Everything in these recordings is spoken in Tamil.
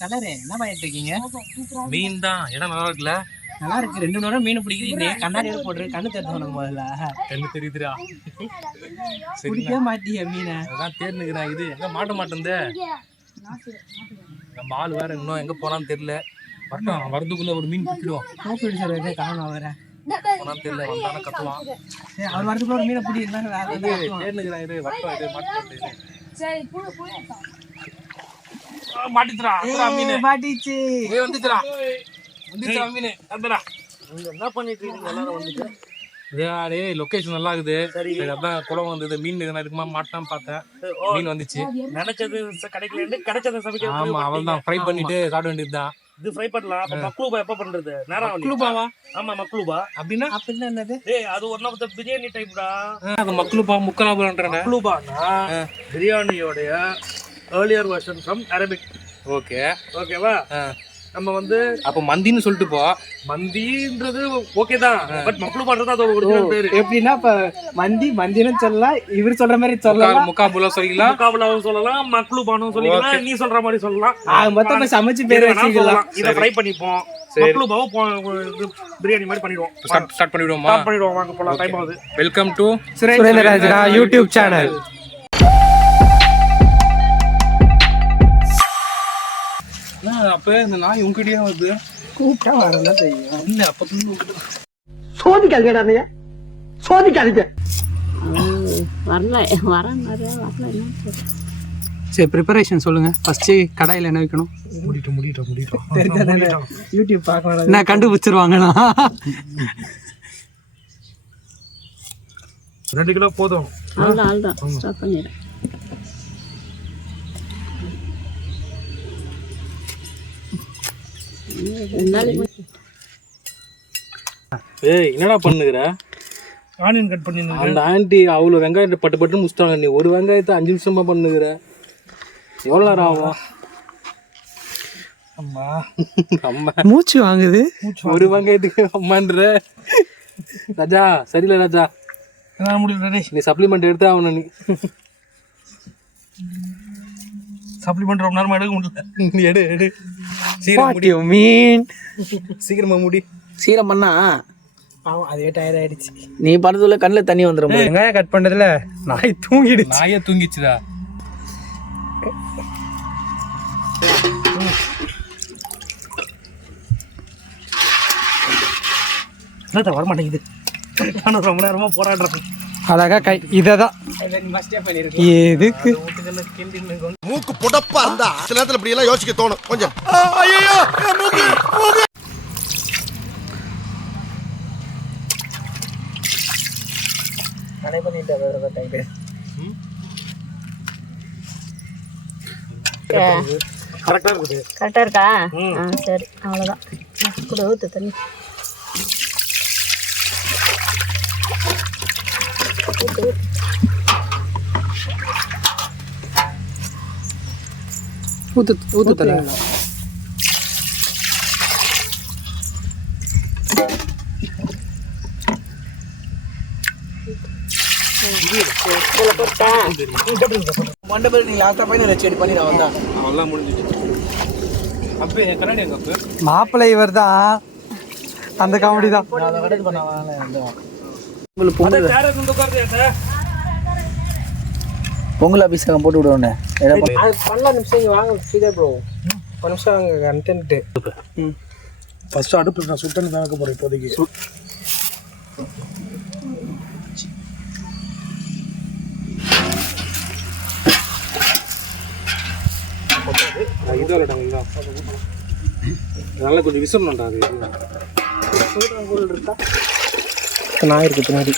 கலரு என்ன பண்ணிட்டு இருக்கீங்க? மீன் தான். இடம் நல்லா இருக்குல்ல? நல்லா இருக்கு. 2 மணி நேரம் மீன் பிடிக்கிறீங்க. கண்ணாடி போட்டு கண்ணு தெரிஞ்சு உனக்கு முதல்ல கண்ணு தெரியுதுடா. பிடிக்கவே மாட்டிய மீனை. அதான் தேர்ந்துக்கிறேன். இது எங்க மாட்ட மாட்டேங்குது. நம்ம ஆள் வேற இன்னும் எங்க போனான்னு தெரியல. வரட்டும், வரதுக்குள்ள ஒரு மீன் பிடிச்சிடுவோம். கோப்பி காணும் வேற போனான்னு தெரியல. வந்தானே கட்டலாம். அவர் வரதுக்குள்ள ஒரு மீனை பிடிக்கிறேன். தேர்ந்துக்கிறேன். இது வரட்டும். இது மாட்டிச்சுடா. மீன் மாட்டிச்சு. வந்துச்சுடா. வந்துச்சுடா மீன். என்ன பண்ணிட்டு இருக்கீங்க எல்லாரும்? வந்துட்டு லொகேஷன் நல்லா இருக்குது. சரி, அதான் குளம் வந்தது. மீன் இருக்குமா மாட்டான்னு பார்த்தேன். மீன் வந்துச்சு. நினைச்சது கிடைக்கல, கிடைச்சதை சமைக்க. ஆமா, அவள் தான் ஃப்ரை பண்ணிட்டு சாப்பிட வேண்டியதுதான். இது ஃப்ரை பண்ணலாம். மக்ளூபா எப்ப பண்றது? நேரம் மக்ளூபாவா? ஆமா, மக்ளூபா அப்படின்னா என்னது? அது ஒன் ஆஃப் த பிரியாணி டைப்டா. அது மக்ளூபா முக்கலாபுரன்ற மக்ளூபானா பிரியாணியோடைய earlier version from Arabic. Okay, ஓகேவா? நம்ம வந்து அப்ப மந்தின்னு சொல்லிட்டு போ. மந்தின்றது ஓகே தான், பட் மக்ளூபான்றது அது ஒரிஜினல் பேரு. எப்படின்னா இப்ப மந்தின்னு சொல்லலாம், இவர் சொல்ற மாதிரி சொல்லலாம். முகாபுலா சொல்லிக்கலாம், முகாபுலாவும் சொல்லலாம், மக்ளூபானும் சொல்லிக்கலாம், நீ சொல்ற மாதிரி சொல்லலாம். மொத்தம் சமைச்சு பேர் வச்சுக்கலாம். இத ஃப்ரை பண்ணிப்போம். மக்ளூபாவும் பிரியாணி மாதிரி பண்ணிடுவோம். ஸ்டார்ட் பண்ணிடுவோமா? ஸ்டார்ட் பண்ணிடுவோம். வாங்க போலாம். டைம் ஆகுது. Welcome to Surendrarajah YouTube channel. அப்ப இந்த நாய் உங்ககிட்டயே வருது. கூப்பிட்டா வரல செய்யும். இல்ல அப்ப சோதிக்காதீங்க, சோதிக்காதீங்க. சரி, ப்ரிப்பரேஷன் சொல்லுங்க. ஃபர்ஸ்ட் கடாயில என்ன வைக்கணும்? முடிட்டோம். யூடியூப் பார்க்க நான் கண்டுபிடிச்சிருவாங்கண்ணா. 2 கிலோ போதும். ஸ்டாப் பண்ணிடுறேன். என்னடா பண்ணுகிற? ஆனியன் கட் பண்ணி அந்த ஆண்டி அவ்வளோ வெங்காயத்தை பட்டு முடிச்சிட்டாங்க. நீ ஒரு வெங்காயத்தை 5 நிமிஷமா பண்ணுகிற. எவ்வளோ நேரம் ஆகும்? அம்மா அம்மா மூச்சு வாங்குது. ஒரு வெங்காயத்துக்கு அம்மான்ற ராஜா. சரியில்லை ராஜா, என்ன முடியல. நீ சப்ளிமெண்ட் எடுத்து ஆகணும். நீ சப்ளிமெண்ட் ரொம்ப நேரமா எடுக்க முடியல. எடு சீக்கிரம் மீன். சீக்கிரமா முடி. சீரம் பண்ணா அதே டயர்ட் ஆயிடுச்சு. நீ பண்ணதுல கண்ணில் தண்ணி வந்துடும். வெங்காயம் கட் பண்றதுல நாய் தூங்கிடுச்சு. நாயே தூங்கிச்சுதா? வர மாட்டேங்குது. ரொம்ப நேரமா போராடுறது. அழகா கை இததான் எதுக்கு மூக்கு புடப்பா இருந்தா சில நேரத்துல இப்படி எல்லாம் யோசிக்க தோணும் கொஞ்சம். கரெக்டா இருக்கா? சரி, அவ்வளவுதான். கூட ஊத்து தண்ணி. ஊத்து தர. மண்டபத்தில் நீ லாஸ்டா போய் செடி பண்ணி நான் வந்தா அவெல்லாம் முடிஞ்சிச்சு. அப்போ கண்ணாடி எங்க அப்போ மாப்பிள்ளை இவர் தான். அந்த காமெடி தான். பொங்கல் அபிஷேகம் போட்டு விடுவோண்ணே. 15 நிமிஷம் வாங்க. சீதா ப்ரோ 1 நிமிஷம் வாங்க. கண்டென்ட் ஃபர்ஸ்ட் அடுப்பு நான் சுட்டன்னு தான் வைக்க போறேன் இப்போதைக்கு. நல்லா கொஞ்சம் விசரணும்டா. அது நாய் இருக்கு பின்னாடி.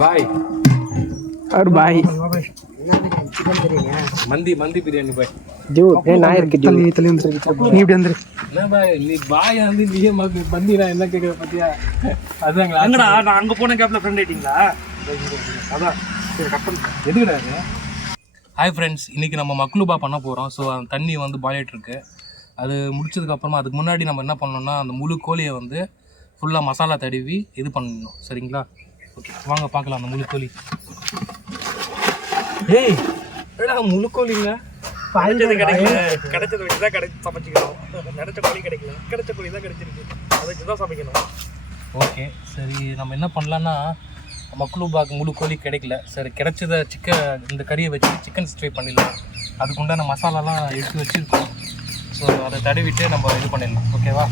பாய் और भाई मंदी बिरयानी भाई जो ए नायर के तली अंदर நீ இப்படி வந்து என்ன பாய் நீ பாய் வந்து நீயே मंदी நான் என்ன கேக்குற பத்தியா? அதாங்களா அங்கடா நான் அங்க போன கேப்ல ஃப்ரெண்ட் ஆயிட்டீங்களா? அதான் சரி கட் பண்ணு. எதுக்குடா இது? ஹாய் ஃப்ரெண்ட்ஸ், இன்னைக்கு நம்ம மக்லூபா பண்ண போறோம். ஸோ அந்த தண்ணி வந்து பாயில் ஆயிட்டு இருக்கு. அது முடிச்சதுக்கு அப்புறமா அதுக்கு முன்னாடி நம்ம என்ன பண்ணணும்னா அந்த முழு கோழியை வந்து ஃபுல்லாக மசாலா தடவி இது பண்ணணும். சரிங்களா? ஓகே, வாங்க பார்க்கலாம் அந்த முழு கோழி. ஏய் என்னடா முழு கோழிங்க கிடைச்சது வச்சு தான் சமைச்சிக்கணும். நினைச்ச கோழி கிடைக்கல, கிடைச்ச கோழி தான் கிடைச்சிருக்கு, அதை வச்சு தான் சமைக்கணும். ஓகே சரி, நம்ம என்ன பண்ணலான்னா மக்லூபாக்கு முழு கோழி கிடைக்கல. சரி கிடைச்சத இந்த கறியை வச்சு சிக்கன் ஸ்ட்ரை பண்ணிடலாம். அதுக்கு உண்டான மசாலாலாம் எடுத்து வச்சுருக்கோம். ஸோ அதை தடவிட்டு நம்ம இது பண்ணிடலாம். ஓகேவா?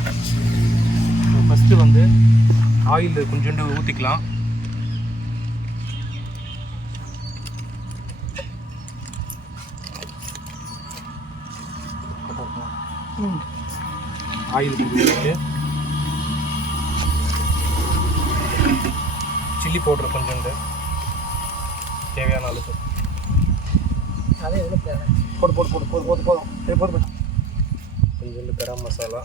ஃபஸ்ட்டு வந்து ஆயில் கொஞ்சோண்டு ஊற்றிக்கலாம். ஆயில் ஊற்றிட்டு சில்லி பவுடர் கொஞ்சோண்டு தேவையான அளவுக்கு அதே எவ்வளோ போதும். கொஞ்சோண்டு கரம் மசாலா.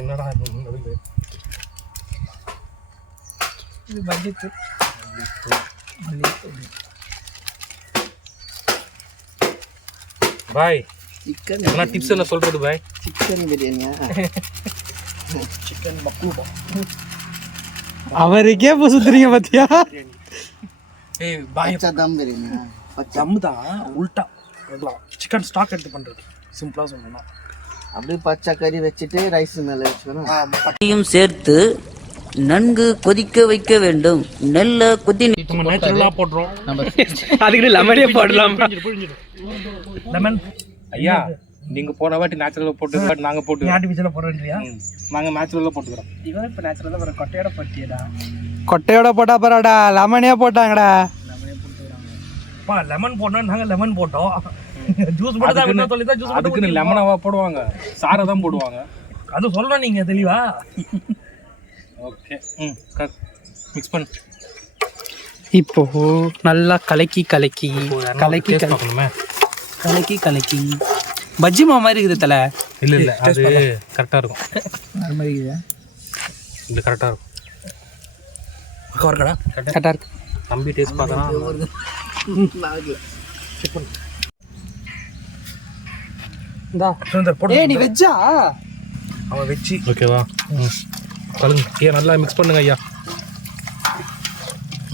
என்னடா நடுவில் இது பட்ஜெட்டு பாய். சிக்கன் என்ன டிப்ஸ் என்ன சொல்கிறது பாய்? சிக்கன் பிரியாணியா? சிக்கன் மக்லூபா அவருக்கே இப்போ சுற்றுறீங்க பார்த்தியா? ஏய் பாய், தம் பிரியாணியா? தம்மு தான் உல்ட்டா சிக்கன் ஸ்டாக் எடுத்து பண்ணுறது. சிம்பிளாக சொல்லணும்னா அப்படியே பச்சை கறி வச்சுட்டு ரைஸ் மேலே வச்சுக்கணும். சேர்த்து நன்கு கொதிக்க வைக்க வேண்டும். நெல்ல கொதி நம்ம நேச்சுரலாக போடுறோம். அதுக்கு லெமனே போடலாம். லெமன் ஐயா, நீங்கள் போன வாட்டி நேச்சுரலாக போட்டு நாங்கள் போட்டு ஆர்டிஃபிஷியலாக போடுறோம்லையா? நாங்கள் நேச்சுரலாக போட்டுக்கிறோம். இவன் இப்போ நேச்சுரலாக ஒரு கொட்டையோட போட்டியடா. கொட்டையோட போட்டா பரவாடா, லெமனே போட்டாங்கடா. லெமன் போட்டோம், நாங்கள் லெமன் போட்டோம். ஜூஸ் போட்டு அதுக்குன்னு லெமனாவா போடுவாங்க, சாரை தான் போடுவாங்க. அது சொல்லணும் நீங்கள் தெளிவா. ஓகே மிக்ஸ் பண்ணு. இப்போ நல்லா கலக்கி பார்க்கணுமே. கலக்கி பஜ்ஜி மா மாதிரி இருக்குது தலை. இல்லை அது கரெக்டாக இருக்கும். அது மாதிரி இருக்குதா? இது கரெக்டாக இருக்கும். கரெக்டாக இருக்கு. தம்பி டேஸ்ட் பார்க்கலாம். நீ வெஜ்ஜா? அவன் வெஜ்ஜி. ஓகேவா? கலங்க ஐயா, நல்லா மிக்ஸ் பண்ணுங்க ஐயா,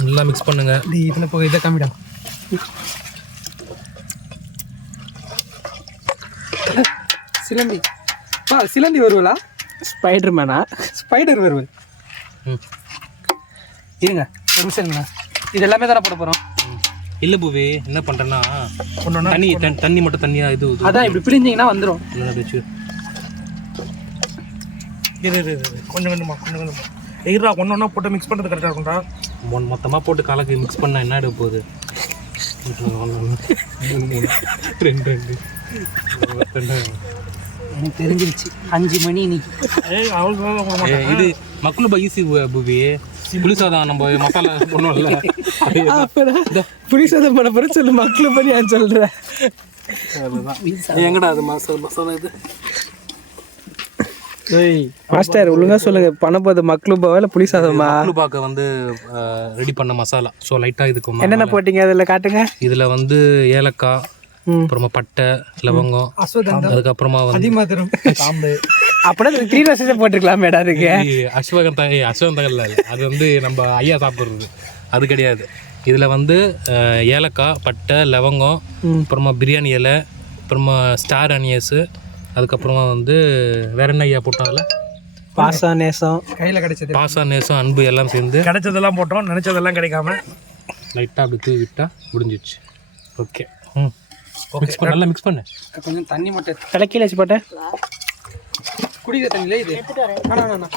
நல்லா மிக்ஸ் பண்ணுங்க. இதில் போய் இதை காமிடா. சிலந்தி வருவலா? ஸ்பைடர் மேனா? ஸ்பைடர் வருவல். இருங்க ஒரு நிமிஷம். இது எல்லாமே தானே போட போகிறோம். இல்லை பூவி, என்ன பண்ணுறேன்னா தண்ணி மட்டும் தண்ணியாக இது அதான் இப்படி பிழிஞ்சிங்கன்னா வந்துடும். வச்சு கொஞ்சம் கொஞ்சமாக எயிரா ஒன்றா போட்டு மிக்ஸ் பண்ணுறது கரெக்டாக இருக்கும்டா. மொத்தமாக போட்டு கலக்கு மிக்ஸ் பண்ணால் என்ன எடுக்க போகுது? 2 எனக்கு தெரிஞ்சிருச்சு 5 மணி இன்னைக்கு. இது மக்லூபா ஈஸி பூவி. புளிசாதம் நம்ம மசாலா பண்ணுவோம்ல, புளிசாதம் பண்ண போகிற சொல்லு. மக்லூபா நான் சொல்கிறேன். எங்கடா அது மசாலா இது? மாஸ்டர் ஒழுங்கா சொல்லுங்க, பண்ண போது மக்லூபாவா இல்லை புளிசாதமா? மக்லூபாக்கு வந்து ரெடி பண்ண மசாலா. ஸோ லைட்டாக இதுக்கு என்னென்ன போட்டிங்க அதில் காட்டுங்க. இதில் வந்து ஏலக்காய், அப்புறமா பட்டை, லவங்கம், அதுக்கப்புறமா வந்து சாம்பு. அப்படின்னா 3 ரசத்தை போட்டுருக்கலாம் மேடம். அதுக்கு அஸ்வகந்தா இல்லை, அது வந்து நம்ம ஐயா சாப்பிட்றது அது கிடையாது. இதில் வந்து ஏலக்காய், பட்டை, லவங்கம், அப்புறமா பிரியாணி இலை, அப்புறமா ஸ்டார் அனியஸு, அதுக்கப்புறமா வந்து வேற என்ன ஐயா போட்டோம்? அதில் பாசா நேசம், கையில் கிடைச்சது பாசா நேசம், அன்பு எல்லாம் சேர்ந்து கிடைச்சதெல்லாம் போட்டோம். நினச்சதெல்லாம் கிடைக்காம லைட்டாக அப்படி தூவி விட்டால் முடிஞ்சிடுச்சு. ஓகே மிக்ஸ் பண்ண, நல்லா மிக்ஸ் பண்ணு. கொஞ்சம் தண்ணி மட்டும் கலக்கியில் வச்சு போட்டேன். குடிக்கிற தண்ணியில் இது வேணா.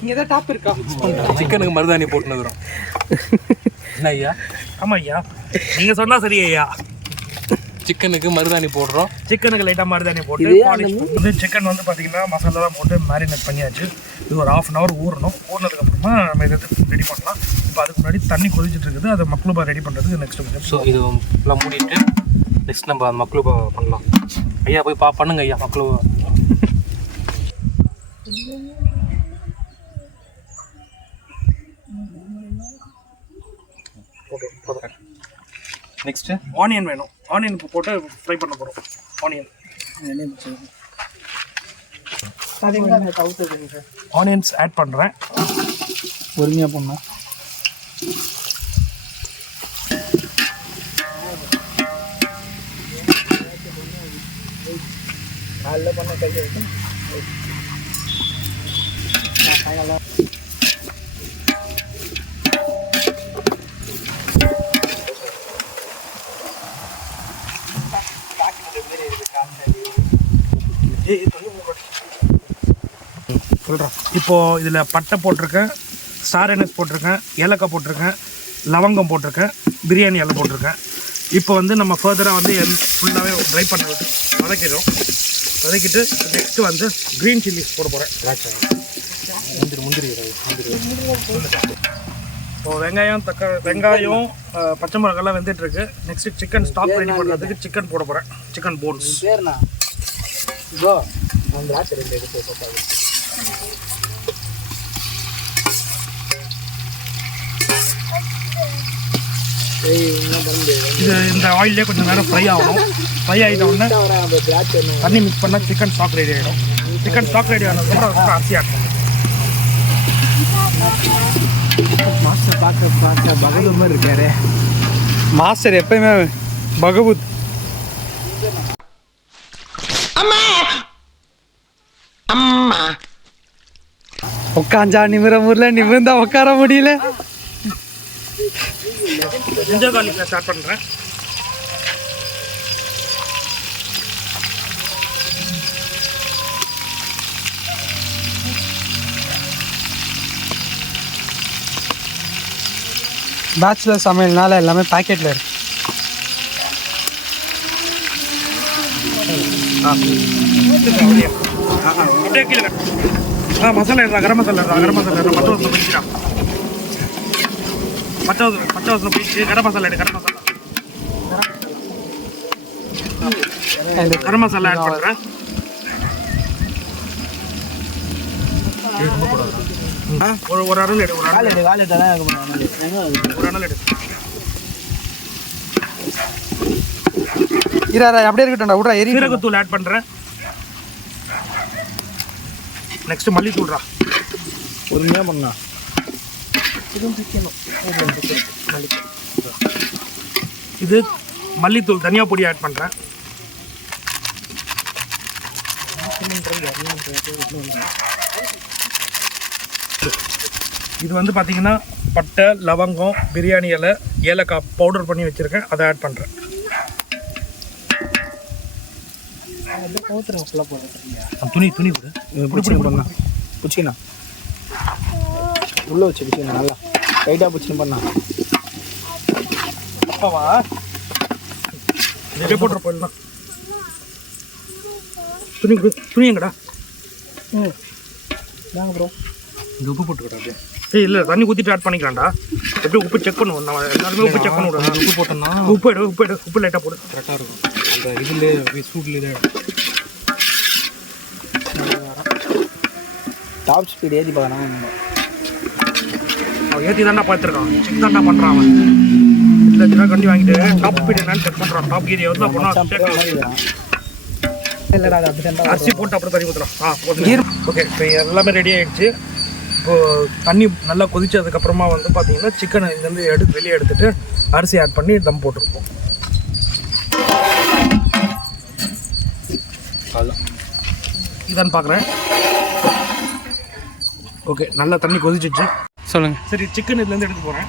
இங்கே ஏதாவது டாப் இருக்கா? சிக்கனுக்கு மருதாணி போட்டுன்னு என்ன ஐயா? ஆமாம் ஐயா, நீங்கள் சொன்னால் சரி ஐயா. சிக்கனுக்கு மருதாணி போடுறோம். சிக்கனுக்கு லைட்டாக மருதாணி போட்டு வந்து சிக்கன் வந்து பார்த்தீங்கன்னா மசாலாலாம் போட்டு மேரினேட் பண்ணியாச்சு. இது ஒரு 1/2 hour ஊறணும். ஊறினதுக்கப்புறமா நம்ம இதை ரெடி பண்ணலாம். இப்போ அதுக்கு முன்னாடி தண்ணி கொதிச்சுட்டு இருக்குது. அதை மக்லூபா ரெடி பண்ணுறதுக்கு நெக்ஸ்ட் கொஞ்சம். ஸோ இது எல்லாம் மூடிட்டு நெக்ஸ்ட் நம்ம அந்த மக்லூபா பண்ணலாம். ஐயா போய் பண்ணுங்க ஐயா மக்லூபா. ஓகே நெக்ஸ்ட்டு ஆனியன் வேணும். ஆனியன் இப்போ போட்டு ஃப்ரை பண்ண போகிறோம். ஆனியன்ஸ் ஆட் பண்ணுறேன். பொறுமையாக போடணும். காலைல பண்ண கழிச்சு சொல்கிறேன். இப்போது இதில் பட்டை போட்டிருக்கேன், ஸ்டார் எண்ணெய் போட்டிருக்கேன், ஏலக்காய் போட்டிருக்கேன், லவங்கம் போட்டிருக்கேன், பிரியாணி இலை போட்டிருக்கேன். இப்போ வந்து நம்ம ஃபர்தராக வந்து ஃபுல்லாகவே ட்ரை பண்ண விட்டு வதக்கிட்டு நெக்ஸ்ட்டு வந்து க்ரீன் சில்லிஸ் போட போகிறேன். இப்போ வெங்காயம் பச்சை மிளகாலாம் வெந்துட்டுருக்கு. நெக்ஸ்ட்டு சிக்கன் ஸ்டாக் ரெடி பண்ணுறதுக்கு சிக்கன் போட போகிறேன். சிக்கன் போன்ஸ் சரிண்ணா இதோ அந்த ராத்திரி 2 எடுத்து போட்டாங்க. இது இந்த ஆயிலே கொஞ்சம் நேரம் ஃப்ரை ஆகணும். ஃப்ரை ஆகிட்ட உடனே தண்ணி மிக்ஸ் பண்ணால் சிக்கன் ஸ்டாக் ரெடி ஆகிடும். சிக்கன் ஸ்டாக் ரெடி ஆனதுக்கப்புறம் அரிசி ஆட் பண்ணணும். மாஸ்டர் பார்க்க பகவத் மாதிரி இருக்காரு. மாஸ்டர் எப்பயுமே பகவத். உட்காந்தா நிமிர முடியல, நிமிர்ந்தா உட்கார முடியல. ஜிஞ்சர் கார்லிக்கில் ஸ்டார்ட் பண்ணுறேன். பேச்சுலர் சமையல்னால எல்லாமே பாக்கெட்டில் இருக்கு. அப்படியே கீழே மசாலா எடுறா, கரம் மசாலா எடுறா, பச்சை வாசனை போயிடுச்சுடா. பச்சை வாசனை போயிடுச்சு. கரம் மசாலா கரம் மசாலா ஆட் பண்ணுறேன். ஒரு அடல் எடு, ஒரு அடல் எடு. அப்படியே இருக்கட்டும் விட்றா. சீரகத்தூள் ஆட் பண்ணுறேன். நெக்ஸ்ட் மல்லித்தூள்ரா. பொறுமையாக பண்ணா இது மல்லித்தூள் தனியா பொடி ஆட் பண்ணுறேன். இது வந்து பார்த்தீங்கன்னா பட்டை, லவங்கம், பிரியாணி இலை, ஏலக்காய் பவுடர் பண்ணி வச்சுருக்கேன். அதை ஆட் பண்ணுறேன். துணி கூட பிடிச்சிக்கண்ணா உள்ளே வச்சு பிடிச்சிக்கண்ணா. நல்லா டைட்டாக பிடிச்சின்னு பண்ணா. அப்பாவா போட்டுற போயிடலாம். துணி எங்கடா? நாங்கள் ப்ரோ இந்த உப்பு போட்டுக்கடா. அப்படியே இல்லை, தண்ணி ஊற்றிட்டு ஆட் பண்ணிக்கலாம்டா. எப்படி உப்பு செக் பண்ணுவோம். நம்ம எல்லாருமே உப்பு செக் பண்ணுவோம். உப்பு போட்டோம்னா உப்பு லைட்டாக போடு. கரெக்டாக இருக்கும். அந்த இதுலேயே சூட்லேயே டாப் ஸ்பீட் ஏற்றி பார்க்கலாம். அவன் ஏற்றி தாண்டா பார்த்துருக்கான். செக் தாண்டா பண்ணுறான் அவன். இல்லை கண்டி வாங்கிட்டு டாப் ஸ்பீட் என்னன்னு செக் பண்ணுறான். டாப் கீரி எவ்வளோ போனால் இல்லைடா அது அப்படி அரிசி போட்டு அப்புறம் தண்ணி ஊற்றுறான். ஓகே, இப்போ எல்லாமே ரெடி ஆகிடுச்சு. இப்போது தண்ணி நல்லா கொதிச்சதுக்கப்புறமா வந்து பார்த்தீங்கன்னா சிக்கனை இதுலேருந்து வெளியே எடுத்துகிட்டு அரிசி ஆட் பண்ணி தம் போட்டிருப்போம். இதான்னு பார்க்குறேன். ஓகே, நல்லா தண்ணி கொதிச்சிச்சு. சொல்லுங்கள். சரி, சிக்கன் இதுலேருந்து எடுக்க போகிறேன்.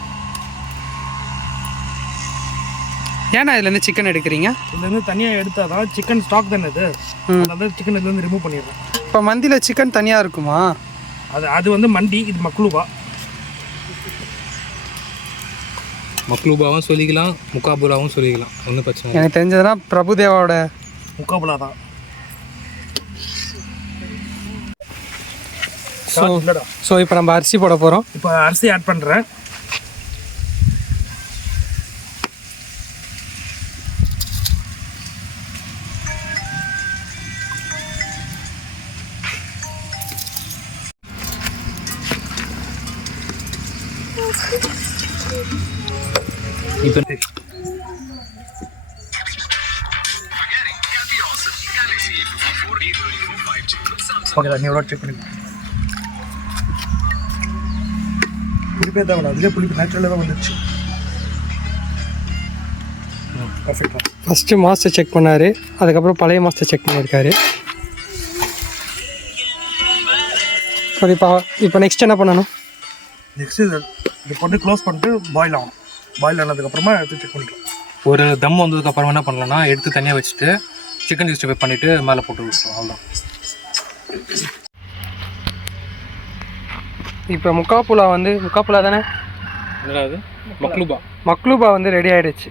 ஏன்னா இதுலேருந்து சிக்கன் எடுக்கிறீங்க? இதுலேருந்து தனியாக எடுத்தால் தான் சிக்கன் ஸ்டாக் தானே இது. அதனால சிக்கன் இதுலேருந்து ரிமூவ் பண்ணிடுறேன். இப்போ மந்தியில் சிக்கன் தனியாக இருக்குமா? அது வந்து மண்டி, இது மக்லூபா. மக்லூபாவும் சொல்லிக்கலாம், முக்காபுலாவும் சொல்லிக்கலாம். ஒன்றும் பிரச்சனை. எனக்கு தெரிஞ்சதுன்னா பிரபுதேவாவோட முக்காபுலா தான். ஸோ இப்போ நம்ம அரிசி போட போகிறோம். இப்போ அரிசி ஆட் பண்ணுறேன். இப்போ ஓகே, நீ எவ்வளோ செக் பண்ணி புளிப்பே தான். அதுலேயே புளிப்பு நேச்சுரலாக தான் வந்துடுச்சு. பர்ஃபெக்டாக. ஃபஸ்ட்டு மாஸ்டர் செக் பண்ணார், அதுக்கப்புறம் பழைய மாஸ்டர் செக் பண்ணியிருக்காரு. சரிப்பா. இப்போ நெக்ஸ்ட் என்ன பண்ணணும்? நெக்ஸ்ட் இது போட்டு க்ளோஸ் பண்ணிட்டு பாயில் ஆகும். பாயில் ஆனதுக்கப்புறமா எடுத்து செக் பண்ணிக்கலாம். ஒரு தம் வந்ததுக்கப்புறம் என்ன பண்ணலாம்னா எடுத்து தனியாக வச்சுட்டு சிக்கன் 65 பண்ணிவிட்டு மேலே போட்டு விட்டுருவோம். அவ்வளோதான். இப்போ முக்காப்புலா தானே என்னது மக்லூபா வந்து ரெடி ஆகிடுச்சு.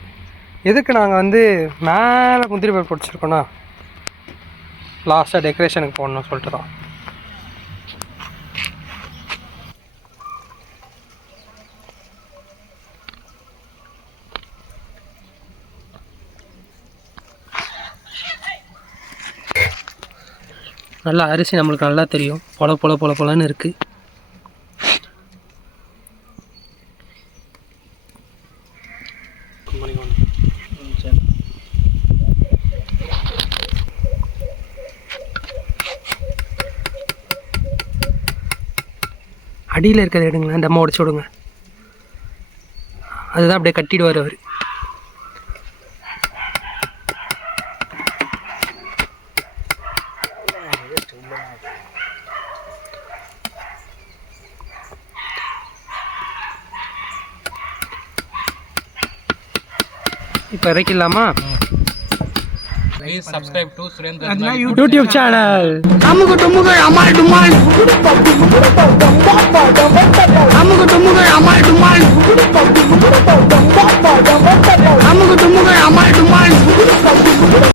எதுக்கு நாங்கள் வந்து மேலே முந்திரி பருப்பு பிடிச்சிருக்கோன்னா லாஸ்ட்டாக டெக்கரேஷனுக்கு போடணும்னு சொல்லிட்டு தான். நல்லா அரிசி நம்மளுக்கு நல்லா தெரியும். பொலன்னு இருக்குது. அடியில் இருக்கிறத எடுங்களேன், தம்மா உடச்சி விடுங்க. அதுதான் அப்படியே கட்டிடுவார் அவர். இப்போ இறக்கிடலாமா? Please subscribe to Surendra YouTube channel.